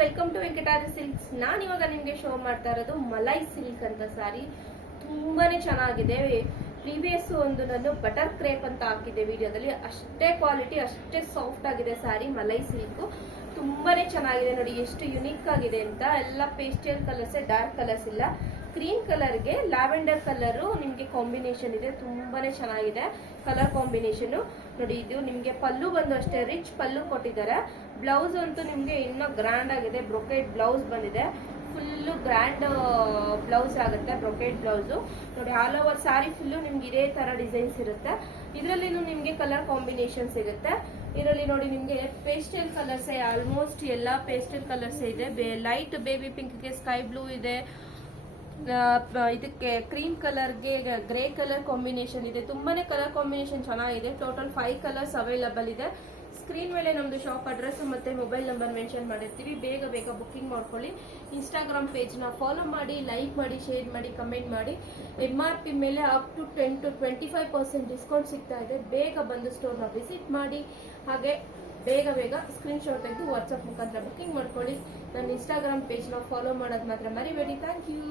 Welcome to Venkatadri silks. ನಾನು ಇವಾಗ ನಿಮಗೆ ಶೋ ಮಾಡ್ತಾ ಇರೋದು ಮಲೈ ಸಿಲ್ಕ್ ಅಂತ ಸಾರಿ. ತುಂಬಾನೇ ಚೆನ್ನಾಗಿದೆ. ಪ್ರೀವಿಯಸ್ ಒಂದು ನಾನು ಬಟರ್ ಕ್ರೇಪ್ ಅಂತ ಹಾಕಿದ್ದೆ ವಿಡಿಯೋದಲ್ಲಿ. ಅಷ್ಟೇ ಕ್ವಾಲಿಟಿ, ಅಷ್ಟೇ ಸಾಫ್ಟ್ ಆಗಿದೆ ಸಾರಿ. ಮಲೈ ಸಿಲ್ಕ್ ತುಂಬಾನೇ ಚೆನ್ನಾಗಿದೆ ನೋಡಿ, ಎಷ್ಟು ಯುನಿಕ್ ಆಗಿದೆ ಅಂತ. ಎಲ್ಲ ಪೇಸ್ಟಲ್ ಕಲರ್ಸ್, ಡಾರ್ಕ್ ಕಲರ್ಸ್ ಇಲ್ಲ. ಕ್ರೀಮ್ ಕಲರ್ಗೆ ಲ್ಯಾವೆಂಡರ್ ಕಲರ್ ನಿಮ್ಗೆ ಕಾಂಬಿನೇಷನ್ ಇದೆ. ತುಂಬಾನೇ ಚೆನ್ನಾಗಿದೆ ಕಲರ್ ಕಾಂಬಿನೇಷನ್ ನೋಡಿ. ಇದು ನಿಮ್ಗೆ ಪಲ್ಲು ಬಂದು ಅಷ್ಟೇ ರಿಚ್ ಪಲ್ಲು ಕೊಟ್ಟಿದ್ದಾರೆ. ಬ್ಲೌಸ್ ಅಂತೂ ನಿಮ್ಗೆ ಇನ್ನೂ ಗ್ರ್ಯಾಂಡ್ ಆಗಿದೆ. ಬ್ರೊಕೇಟ್ ಬ್ಲೌಸ್ ಬಂದಿದೆ. ಫುಲ್ಲು ಗ್ರ್ಯಾಂಡ್ ಬ್ಲೌಸ್ ಆಗುತ್ತೆ, ಬ್ರೊಕೇಟ್ ಬ್ಲೌಸ್ ನೋಡಿ. ಆಲ್ ಓವರ್ ಸ್ಯಾರಿ ಫುಲ್ಲು ನಿಮ್ಗೆ ಇದೇ ತರ ಡಿಸೈನ್ಸ್ ಇರುತ್ತೆ. ಇದರಲ್ಲಿ ನಿಮ್ಗೆ ಕಲರ್ ಕಾಂಬಿನೇಷನ್ ಸಿಗುತ್ತೆ. ಇದರಲ್ಲಿ ನೋಡಿ ನಿಮ್ಗೆ ಪೇಸ್ಟಲ್ ಕಲರ್ಸ್, ಆಲ್ಮೋಸ್ಟ್ ಎಲ್ಲಾ ಪೇಸ್ಟಲ್ ಕಲರ್ಸ್ ಇದೆ. ಲೈಟ್ ಬೇಬಿ ಪಿಂಕ್ಗೆ ಸ್ಕೈ ಬ್ಲೂ ಇದೆ. ಇದಕ್ಕೆ ಕ್ರೀಮ್ ಕಲರ್ಗೆ ಗ್ರೇ ಕಲರ್ ಕಾಂಬಿನೇಷನ್ ಇದೆ. ತುಂಬಾನೇ ಕಲರ್ ಕಾಂಬಿನೇಷನ್ ಚೆನ್ನಾಗಿದೆ. ಟೋಟಲ್ 5 ಕಲರ್ಸ್ ಅವೈಲಬಲ್ ಇದೆ. ಸ್ಕ್ರೀನ್ ಮೇಲೆ ನಮ್ದು ಶಾಪ್ ಅಡ್ರೆಸ್ ಮತ್ತೆ ಮೊಬೈಲ್ ನಂಬರ್ ಮೆನ್ಷನ್ ಮಾಡಿರ್ತೀವಿ. ಬೇಗ ಬೇಗ ಬುಕ್ಕಿಂಗ್ ಮಾಡ್ಕೊಳ್ಳಿ. ಇನ್ಸ್ಟಾಗ್ರಾಮ್ ಪೇಜ್ ನ ಫಾಲೋ ಮಾಡಿ, ಲೈಕ್ ಮಾಡಿ, ಶೇರ್ ಮಾಡಿ, ಕಮೆಂಟ್ ಮಾಡಿ. MRP ಮೇಲೆ ಅಪ್ ಟು 10 to 25% ಡಿಸ್ಕೌಂಟ್ ಸಿಗ್ತಾ ಇದೆ. ಬೇಗ ಬಂದು ಸ್ಟೋರ್ನ ವಿಸಿಟ್ ಮಾಡಿ. ಹಾಗೆ ಬೇಗ ಬೇಗ ಸ್ಕ್ರೀನ್ ಶಾಟ್ ತೆಗೆದು ವಾಟ್ಸ್ಆಪ್ ಮುಖಾಂತರ ಬುಕ್ಕಿಂಗ್ ಮಾಡ್ಕೊಳ್ಳಿ. ನನ್ನ ಇನ್ಸ್ಟಾಗ್ರಾಮ್ ಪೇಜ್ ನ ಫಾಲೋ ಮಾಡೋದು ಮಾತ್ರ ಮರಿಬೇಡಿ. Thank you.